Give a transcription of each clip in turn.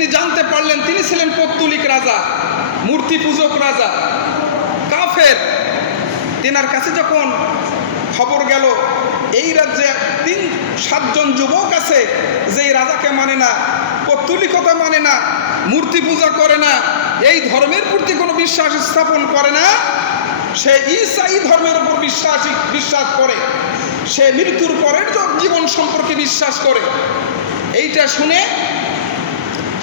তিনি জানতে পারলেন, তিনি ছিলেন পত্তলিক রাজা, মূর্তি পূজক রাজা, কাফের। তেনার কাছে যখন খবর গেল, এই রাজ্যে তিন, সাতজন যুবক আছে যে রাজাকে মানে না, পত্তলিকতা মানে না, মূর্তি পূজা করে না, এই ধর্মের প্রতি কোনো বিশ্বাস স্থাপন করে না, সে ঈসাই ধর্মের উপর বিশ্বাস বিশ্বাস করে। সে মৃত্যুর পরের জীবন সম্পর্কে বিশ্বাস করে। এইটা শুনে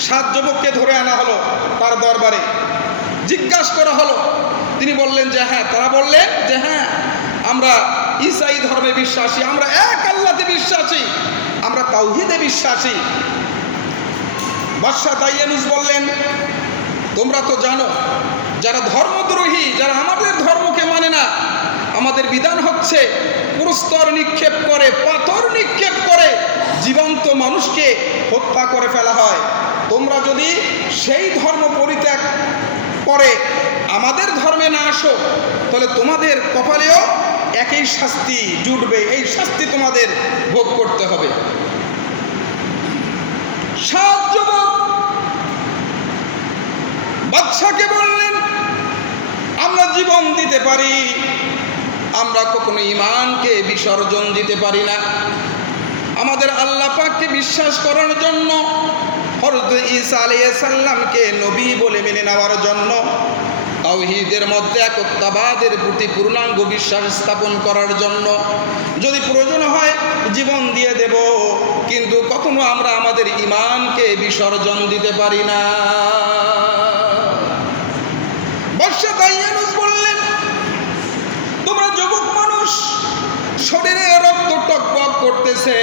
সাত যুবককে ধরে আনা হলো তার দরবারে। জিজ্ঞাসা করা হলো। তিনি বললেন যে হ্যাঁ তারা বললেন যে হ্যাঁ আমরা ইসাই ধর্মে বিশ্বাসী, আমরা এক আল্লাতে বিশ্বাসী, আমরা তাওহিদে বিশ্বাসী। বাদশাহ তাইয়ানুস বললেন, তোমরা তো জানো, যারা ধর্মদ্রোহী, যারা আমাদের ধর্মকে মানে না, আমাদের বিধান হচ্ছে পুরস্তর নিক্ষেপ করে, পাথর নিক্ষেপ করে, জীবন্ত মানুষকে হত্যা করে ফেলা হয়। তোমরা যদি সেই ধর্ম পরিত্যাগ করে আমাদের ধর্মে না আসো, তাহলে তোমাদের কপালেও একই শাস্তি জুটবে, এই শাস্তি তোমাদের ভোগ করতে হবে। বাদশাকে বললেন, আমরা জীবন দিতে পারি, আমরা কখনো ইমানকে বিসর্জন দিতে পারি না। আমাদের আল্লাহ পাককে বিশ্বাস করার জন্য হরদ ঈসা আলাইসাল্লামকে নবী বলে মেনে নেওয়ার জন্য তাওহিদের মধ্যে একত্বাবাদের প্রতি পূর্ণাঙ্গ বিশ্বাস স্থাপন করার জন্য যদি প্রয়োজন হয় জীবন দিয়ে দেব, কিন্তু কখনো আমরা আমাদের ইমানকে বিসর্জন দিতে পারি না। বর্ষা বললেন, তোমরা যুবক মানুষ, শরীরে রক্ত টকবক করতেছে।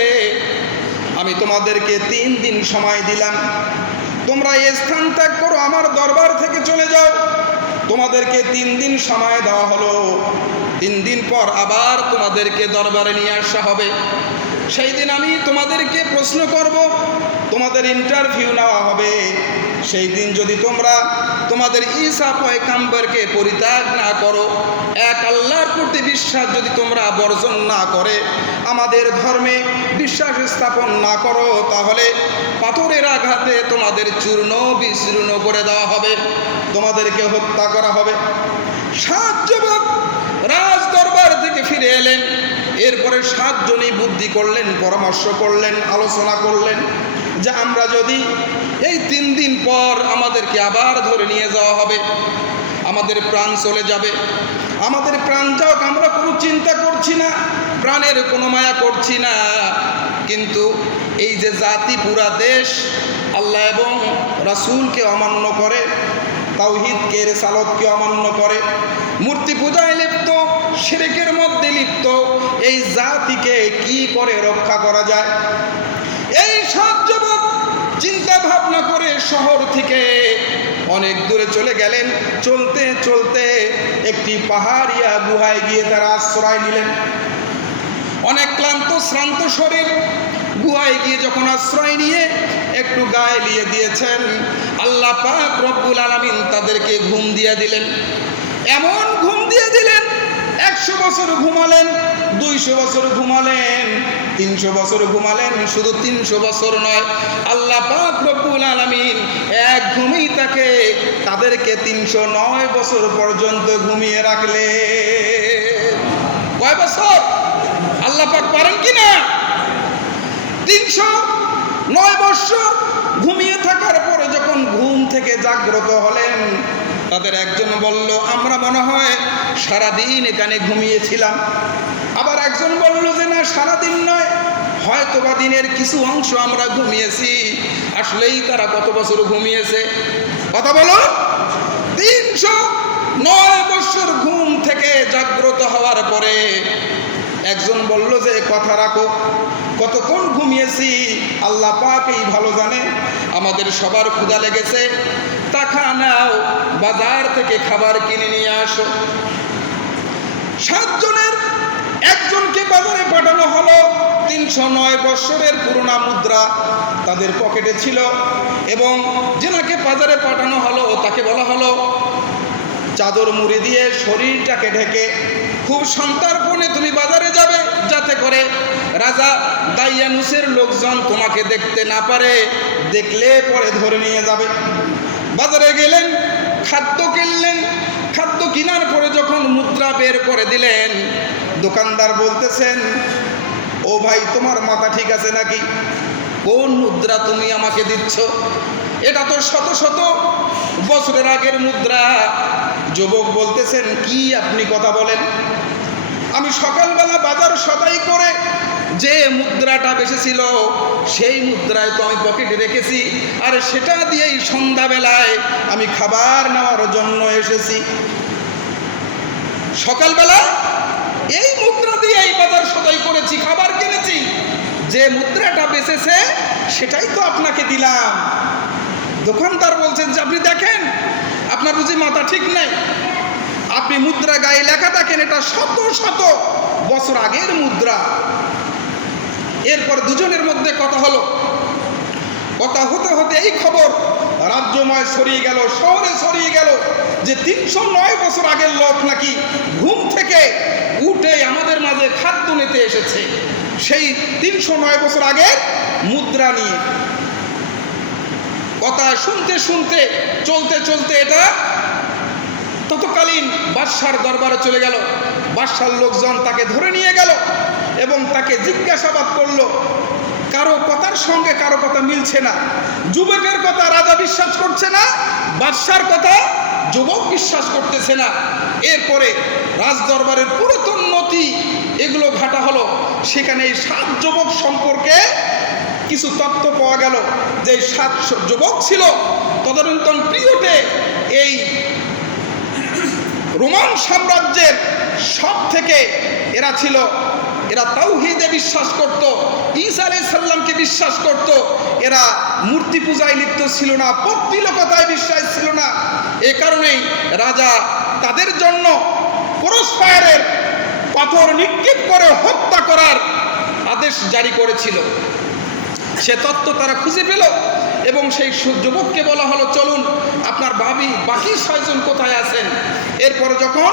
আমি তোমাদেরকে তিন দিন সময় দিলাম। তোমরা এই স্থান ত্যাগ করো, আমার দরবার থেকে চলে যাও। তোমাদেরকে তিন দিন সময় দেওয়া হলো। তিন দিন পর আবার তোমাদেরকে দরবারে নিয়ে আসা হবে। সেই দিন আমি তোমাদেরকে প্রশ্ন করব, তোমাদের ইন্টারভিউ নেওয়া হবে। সেই দিন যদি তোমরা তোমাদের ঈসা পয়কাম্বরকে পরিত্যাগ না করো, এক আল্লাহর প্রতি বিশ্বাস যদি তোমরা বর্জন না করে, আমাদের ধর্মে বিশ্বাস স্থাপন না করো, তাহলে পাথরের আঘাতে তোমাদের চূর্ণ বিচূর্ণ করে দেওয়া হবে, তোমাদেরকে হত্যা করা হবে। সাত যুবক রাজ দরবার থেকে ফিরে এলেন, এরপরে সাতজনই বুদ্ধি করলেন, পরামর্শ করলেন, আলোচনা করলেন। যে আমরা যদি এই তিন দিন পর আমাদেরকে আবার ধরে নিয়ে যাওয়া হবে, আমাদের প্রাণ চলে যাবে। আমাদের প্রাণ যাওক আমরা কোনো চিন্তা করছি না, প্রাণের কোনো মায়া করছি না। কিন্তু এই যে জাতি, পুরা দেশ আল্লাহ এবং রাসূলকে অমান্য করে, তাওহিদকে, রেসালতকে অমান্য করে, মূর্তি পূজায় লিপ্ত, শিরিকের মধ্যে লিপ্ত, এই জাতিকে কি করে রক্ষা করা যায়? এই সাহায্য চিন্তা ভাবনা করে শহর থেকে অনেক দূরে চলে গেলেন। চলতে চলতে একটি পাহাড়িয়া গুহায় গিয়ে তারা আশ্রয় নিলেন। অনেক ক্লান্ত, শ্রান্ত শরীর। গুহায় গিয়ে যখন আশ্রয় নিয়ে একটু গায়ে লিয়ে দিয়েছেন, আল্লাহ পাক রব্বুল আলামিন তাদেরকে ঘুম দিয়ে দিলেন। এমন ঘুম দিয়ে দিলেন একশো বছর ঘুমালেন, দুইশো বছর ঘুমালেন, তিনশো বছর ঘুমালেন, শুধু তিনশো বছর নয়, আল্লাহ পাক রব্বুল এক ঘুমেই তাকে, তাদেরকে তিনশো নয় বছর পর্যন্ত ঘুমিয়ে রাখলে কয় বছর? আল্লাহ পাক পারেন কি না তিনশো নয় বৎসর ঘুমিয়ে থাকার পরে যখন ঘুম থেকে জাগ্রত হলেন, তাদের একজন বলল, আমরা মনে হয় সারাদিন এখানে ঘুমিয়েছিলাম। আবার একজন বলল যে, না, সারাদিন নয় হয়তো বা দিনের কিছু অংশ আমরা ঘুমিয়েছি। আসলেই তারা কত বছর ঘুমিয়েছে? কথা বলো। তিনশো নয় বছর ঘুম থেকে জাগ্রত হওয়ার পরে একজন বলল যে, কথা রাখো, কতক্ষণ ঘুমিয়েছি? আল্লাহ পাকই ভালো জানে, আমাদের সবার ক্ষুধা লেগেছে। টাকা নাও, বাজার থেকে খাবার কিনে নিয়ে আসো। সাতজনের, একজনকে বাজারে পাঠানো হলো। তিনশো নয় বৎসরের পুরোনা মুদ্রা তাদের পকেটে ছিল এবং যেনাকে বাজারে পাঠানো হলো, তাকে বলা হলো, চাদর মুড়ি দিয়ে শরীরটাকে ঢেকে খুব সন্তার্পণে তুমি বাজারে যাবে, যাতে করে রাজা দাইয়ানুসের লোকজন তোমাকে দেখতে না পারে, দেখলে পরে ধরে নিয়ে যাবে। বাজারে গেলেন, খাদ্য কিনলেন খাদ্য কেনার পরে যখন মুদ্রা বের করে দিলেন, দোকানদার বলতেছেন, ও ভাই, তোমার মাথা ঠিক আছে নাকি? কোন মুদ্রা তুমি আমাকে দিচ্ছ? এটা তো শত শত বছরের আগের মুদ্রা। যুবক বলতেছেন, কি আপনি কথা বলেন? আমি সকালবেলা বাজার সদাই করে যে মুদ্রাটা বেসেছিল সেই মুদ্রায় তো আমি পকেটে রেখেছি। আর সেটা দিয়েই সন্ধ্যাবেলায় আমি খাবার নেওয়ার জন্য এসেছি। সকালবেলা এই মুদ্রা দিয়েই বাজার সদাই করেছি, খাবার কিনেছি। যে মুদ্রাটা বেচেছে, সেটাই তো আপনাকে দিলাম। দোকানদার বলছেন যে, আপনি দেখেন, আপনার বুঝি মাথা ঠিক নেই? আপনি মুদ্রা গায়ে লেখা থাকেন এটা শত শত বছর আগের মুদ্রা। এরপর দুজনের মধ্যে কথা হলো। কথা হতে হতে এই খবর রাজ্যময় সরিয়ে গেল, শহরে সরিয়ে গেল যে তিনশো নয় বছর আগের লোক নাকি ঘুম থেকে উঠে আমাদের মাঝে খাদ্য নিতে এসেছে। সেই তিনশো নয় বছর আগের মুদ্রা নিয়ে। কথা শুনতে শুনতে, চলতে চলতে এটা ততকালীন বাদশার দরবারে চলে গেল। বাদশার লোকজন তাকে ধরে নিয়ে গেল। এবং তাকে জিজ্ঞাসাবাদ করল, কারও কথার সঙ্গে কারও কথা মিলছে না। যুবকের কথা রাজা বিশ্বাস করছে না, বাদশার কথা যুবক বিশ্বাস করতেছে না। এরপরে রাজ দরবারের পুরাতন নথি, এগুলো ঘাটা হলো। সেখানে এই সাত যুবক সম্পর্কে কিছু তথ্য পাওয়া গেল যে সাত যুবক ছিল তদানীন্তন পিরিয়ডে এই রোমান সাম্রাজ্যের সব থেকে এরা ছিল এরা তাওহিদে বিশ্বাস করত, ঈসা আলাইহিস সাল্লামকে বিশ্বাস করত, এরা মূর্তি পূজায় লিপ্ত ছিল না, পক্তিলকতায় বিশ্বাস ছিল না। এ কারণেই রাজা তাদের জন্য ক্রস ফায়ারের পাথর নিক্ষেপ করে হত্যা করার আদেশ জারি করেছিল। সে তত্ত্ব তারা খুঁজে পেল এবং সেই যুবককে বলা হলো, চলুন, আপনার ভাবি বাকি ছয়জন কোথায় আছেন? এরপরে যখন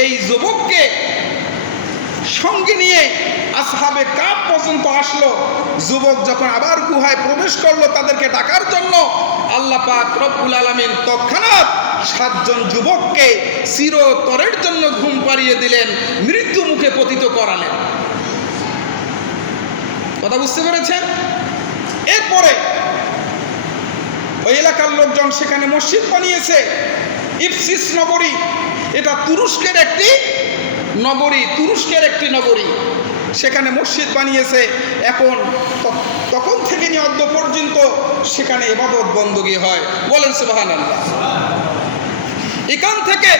এই যুবককে সঙ্গে নিয়ে আসহাবে কাপ পর্যন্ত আসলো। যুবক যখন আবার গুহায় প্রবেশ করল তাদেরকে ডাকার জন্য, আল্লাহ পাক রব্বুল আলমিন তৎক্ষণাৎ সাতজন যুবককে চিরতরের জন্য ঘুম পাড়িয়ে দিলেন, মৃত্যু মুখে পতিত করালেন। কথা বুঝতে পেরেছেন? এরপরে ওই এলাকার লোকজন সেখানে মসজিদ বানিয়েছে ইপসিস নগরী। এটা তুরস্কের একটি নগরী, তুরস্কের একটি নগরী। সেখানে মসজিদ বানিয়েছে। এখন তখন থেকে নিয়ে অদ্য পর্যন্ত সেখানে এবাদত বন্দী হয়। বলেন সুবাহান এখান থেকে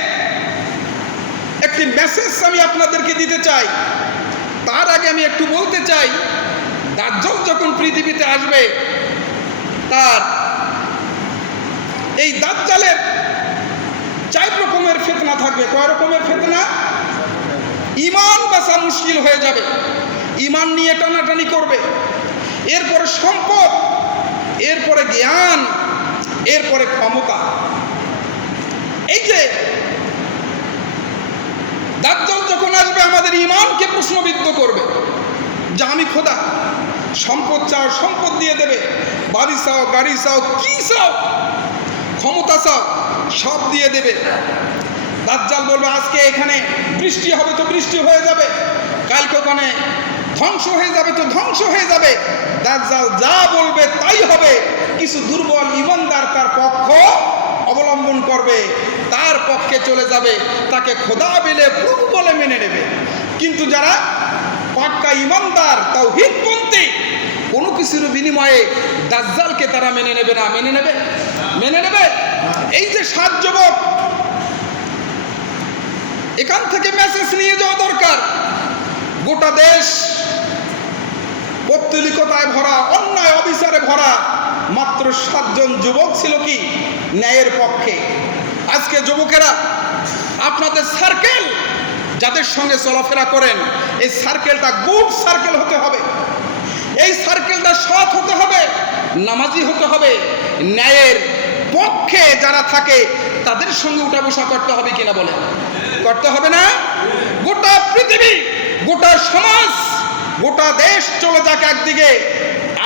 একটি মেসেজ আমি আপনাদেরকে দিতে চাই। তার আগে আমি একটু বলতে চাই, দাজ্জল যখন পৃথিবীতে আসবে, তার এই দাজ্জালের চার রকমের ফেতনা থাকবে। কয় রকমের ফেতনা? ইমান বাঁচা মুশকিল হয়ে যাবে। ইমান নিয়ে টানাটানি করবে। এরপরে সম্পদ, এরপরে জ্ঞান, এরপরে ক্ষমতা। এই যে দাজ্জাল যখন আসবে, আমাদের ইমানকে প্রশ্নবিদ্ধ করবে। যে আমি খোদা, সম্পদ চাও, সম্পদ দিয়ে দেবে। বাড়ি চাও, গাড়ি চাও, কি চাও, ক্ষমতা চাও, সব দিয়ে দেবে। দাজ্জাল বলবে, আজকে এখানে বৃষ্টি হবে তো বৃষ্টি হয়ে যাবে। কালকে ওখানে ধ্বংস হয়ে যাবে তো ধ্বংস হয়ে যাবে। দাজ্জাল যা বলবে তাই হবে। কিছু দুর্বল ইমানদার তার পক্ষ অবলম্বন করবে, তার পক্ষে চলে যাবে, তাকে খোদা বেলে প্রভু বলে মেনে নেবে। কিন্তু যারা পাক্কা ইমানদার তাও হিতপন্থী কোনো কিছুর বিনিময়ে দাজ্জালকে তারা মেনে নেবে না। মেনে নেবে? মেনে নেবে? এই যে সাত যুবক এখান থেকে মেসেজ নিয়ে যাওয়া দরকার। গোটা দেশ পত্তলিকতায় ভরা, অন্যায় অবিচারে ভরা মাত্র সাতজন যুবক ছিল কি? ন্যায়ের পক্ষে। আজকে যুবকেরা আপনাদের সার্কেল যাদের সঙ্গে চলাফেরা করেন, এই সার্কেলটা গুড সার্কেল হতে হবে। এই সার্কেলটা সৎ হতে হবে, নামাজি হতে হবে। ন্যায়ের পক্ষে যারা থাকে, তাদের সঙ্গে উঠা বসা করতে হবে কিনা বলেন? করতে হবে না। গোটা পৃথিবী, গোটা সমাজ, গোটা দেশ চলে যাক একদিকে।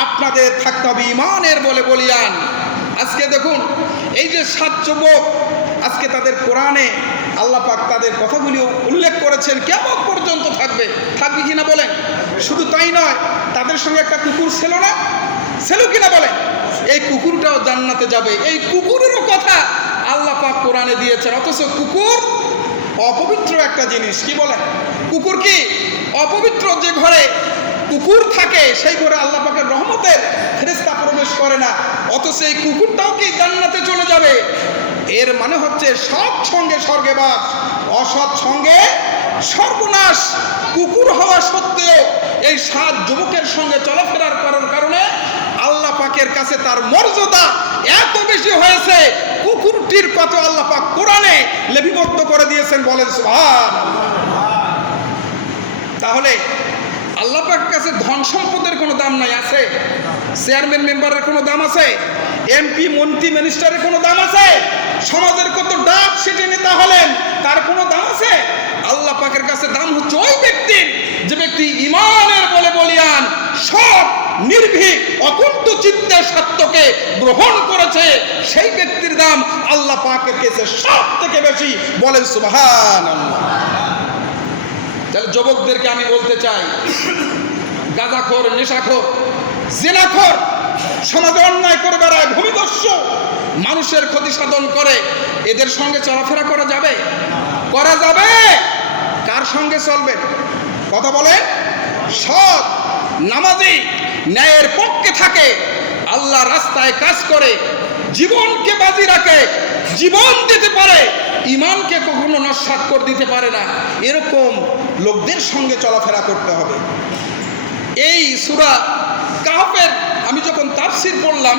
আপনাদের থাকতে হবে ইমানের বলে বলিয়ান। আজকে দেখুন, এই যে সাত যুবক আজকে তাদের কোরআনে আল্লাহ পাক তাদের কথাগুলি উল্লেখ করেছেন, কেমন পর্যন্ত থাকবে? থাকবে কিনা বলেন? শুধু তাই নয়, তাদের সঙ্গে একটা কুকুর ছিল না? ছিল কিনা বলেন? এই কুকুরটাও জান্নাতে যাবে। এই কুকুরেরও কথা আল্লাহ পাক কোরআনে দিয়েছেন, অথচ কুকুর অপবিত্র একটা জিনিস, কি বলেন? কুকুর কি? অপবিত্র যে ঘরে কুকুর থাকে, সেই ঘরে আল্লাহ পাকের রহমতের ফেরেস্তা প্রবেশ করে না। অথচ এই কুকুরটাও কি জান্নাতে চলে যাবে? এর মানে হচ্ছে সৎ সঙ্গে স্বর্গে বাস, অসৎ সঙ্গে সর্বনাশ। কুকুর হওয়া সত্ত্বেও এই সাত যুবকের সঙ্গে চলাফেরার করার কারণে আল্লাহ পাকের কাছে তার মর্যাদা এত বেশি হয়েছে, কুকুরটির কত আল্লাহ পাক কোরআনে লিপিবদ্ধ করে দিয়েছেন বলেন তাহলে আল্লাহ পাকের কাছে ধন সম্পদের কোনো দাম নাই আছে? চেয়ারম্যান মেম্বারের কোনো দাম আছে? এমপি, মন্ত্রী, মিনিস্টারের কোনো দাম আছে? সমাজের কত ডাক সেটি নেতা হলেন, তার কোনো দাম আছে? আল্লাহ পাকের কাছে দাম হচ্ছে ওই ব্যক্তির ব্যক্তি ইমানের বলে বলিয়ান, সব নির্ভীক, অকুণ্ঠ চিত্তের সত্যকে গ্রহণ করেছে, সেই ব্যক্তির দাম আল্লাহ পাকের কাছে সব থেকে বেশি বলেন সুবহান তাহলে যুবকদেরকে আমি বলতে চাই, গাঁজাখোর, নেশাখোর, জেনাখোর, সমাজে অন্যায় করে বেড়ায়, ভূমিদস্য, মানুষের ক্ষতি সাধন করে, এদের সঙ্গে চলাফেরা করা যাবে? করা যাবে? কার সঙ্গে চলবে? কথা বলে? সৎ, নামাজি, ন্যায়ের পক্ষে থাকে। আল্লাহ রাস্তায় কাজ করে, জীবনকে বাজি রাখে, জীবন দিতে পারে ইমানকে কখনো নস্বাত করে দিতে পারে না। এরকম লোকদের সঙ্গে চলাফেরা করতে হবে। এই সুরা কাহফের আমি যখন তাফসির পড়লাম